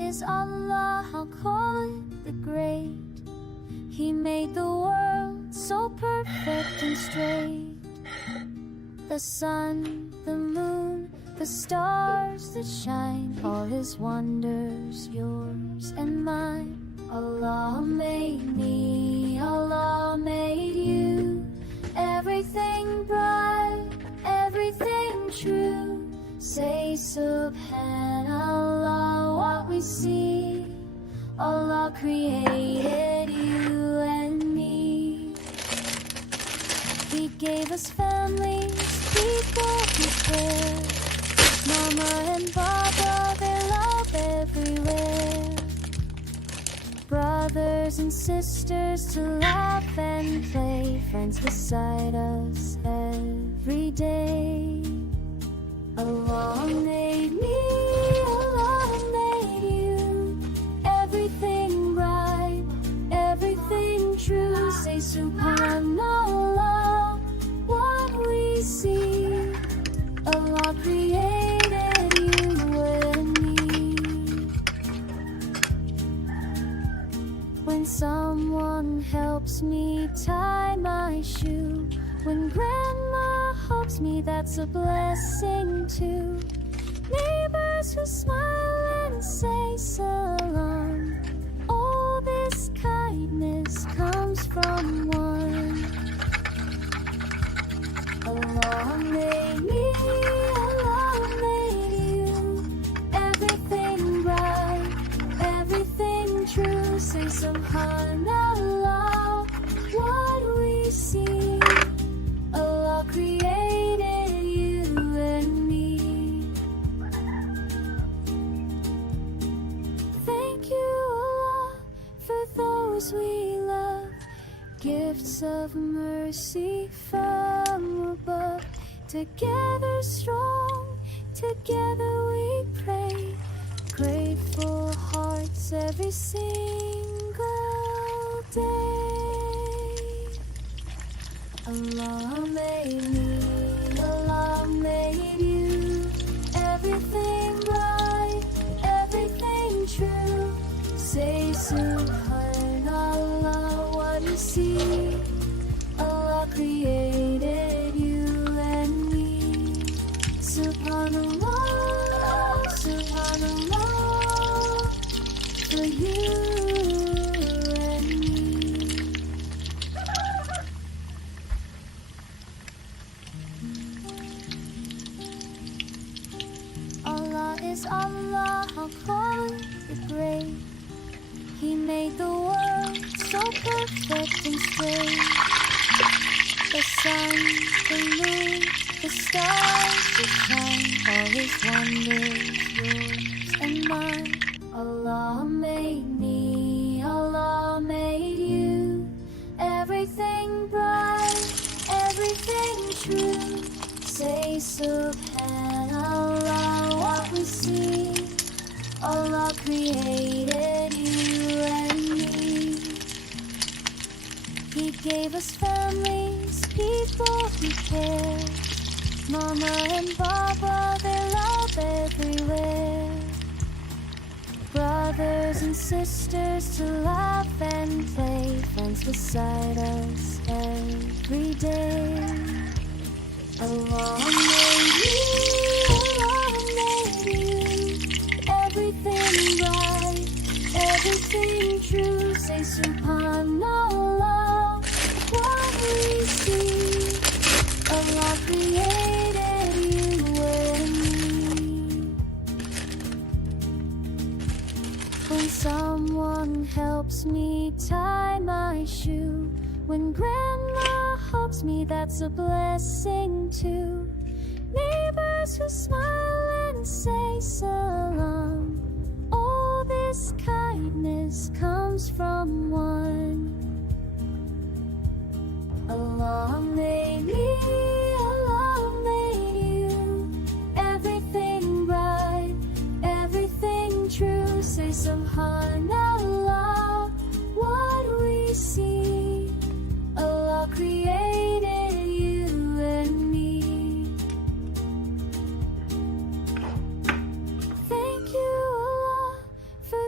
is Allah, I'll call it the Great. He made the world so perfect and straight. The sun, the moon, the stars that shine, all His wonders, yours and mine. Allah made me, Allah made you. Everything bright, everything true. Say Subhanallah, what we see. Allah created you and me. He gave us families, people who care. Mama and Baba, their love everywhere. Brothers and sisters to laugh and play. Friends beside us every day. Allah made me, Allah made you. Everything right, everything true. Say Subhanallah, what we see. Allah created you and me. When someone helps me tie my shoe, when grandma hugs me, that's a blessing too. Neighbors who smile and say salam, all this kindness comes from one. Allah made me, Allah made you. Everything right, everything true. Say Subhanallah, what we see. Allah created you and me. Thank you, Allah, for those we love. Gifts of mercy from above. Together strong, together we pray. Grateful hearts every single day. Allah made me, Allah made you. Everything right, everything true. Say Subhanallah, what you see. Allah created you and me. Subhanallah, Subhanallah, for you and me. Allah is Allah, I'll call it the Great. He made the world so perfect and straight. The sun, the moon, the stars that shine, all His wonders, yours and mine. Allah made me, Allah made you. Everything bright, everything true. Say Subhanallah, what we see. Allah created you and me. He gave us families, people who care. Mama and Baba, their love everywhere. Brothers and sisters to laugh and play. Friends beside us every day. Allah made you, Allah made you. Everything right, everything true. Say Subhanallah, what we see. Allah created you and me. When someone helps me tie my shoe, when grandma hugs me, that's a blessing too. Neighbors who smile and say salam, all this kindness comes from one. Allah made me, Allah made you. Everything right, everything true. Say Subhanallah, what we see. Allah created you and me. Thank you, Allah, for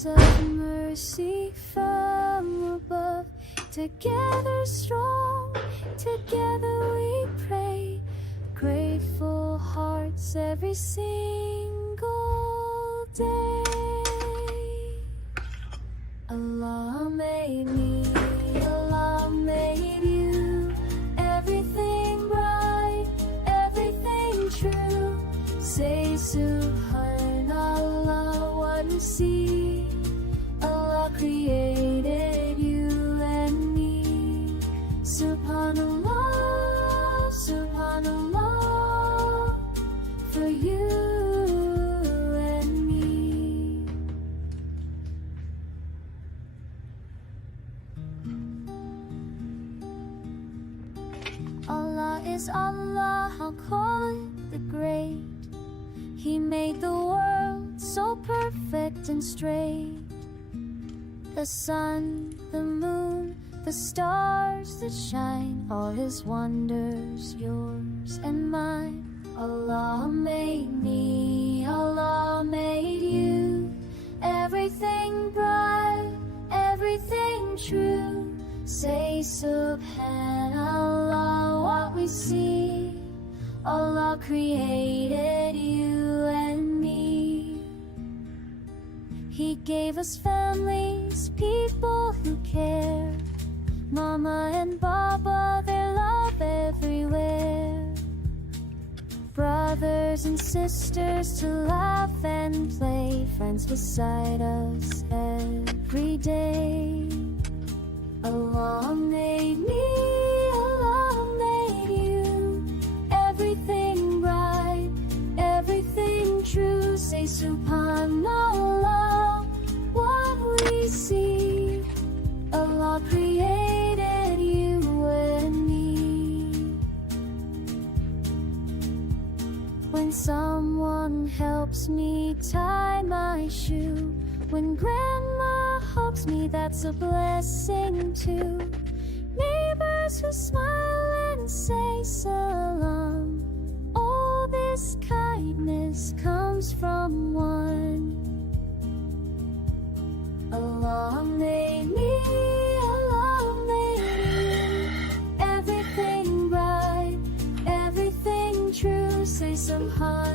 showers of mercy from above. Together strong, together we pray. Grateful hearts every single day. Allah made me, Allah made you. Everything right, everything true. Say Subhanallah, what you see. Allah created you and me. Subhanallah, Subhanallah, for you and me. Allah is Allah, I'll call it the great. He made the world so perfect and straight. The sun, the moon, the stars that shine, all his wonders, yours and mine. Allah made me, Allah made you. Everything bright, everything true. Say Subhanallah, what we see. Allah created you and me. He gave us families, people who care. Mama and Baba, their love everywhere. Brothers and sisters to laugh and play. Friends beside us every day. Allah made me, Allah made you. Everything right, everything true. Say Subhanallah, what we see. Allah created you and me. When someone helps me tie my shoe, when grandma hugs me, that's a blessing too. Neighbors who smile and say salam, all this kindness comes from one. Allah made me, Allah made you. Everything right, everything true. Say Subhanallah.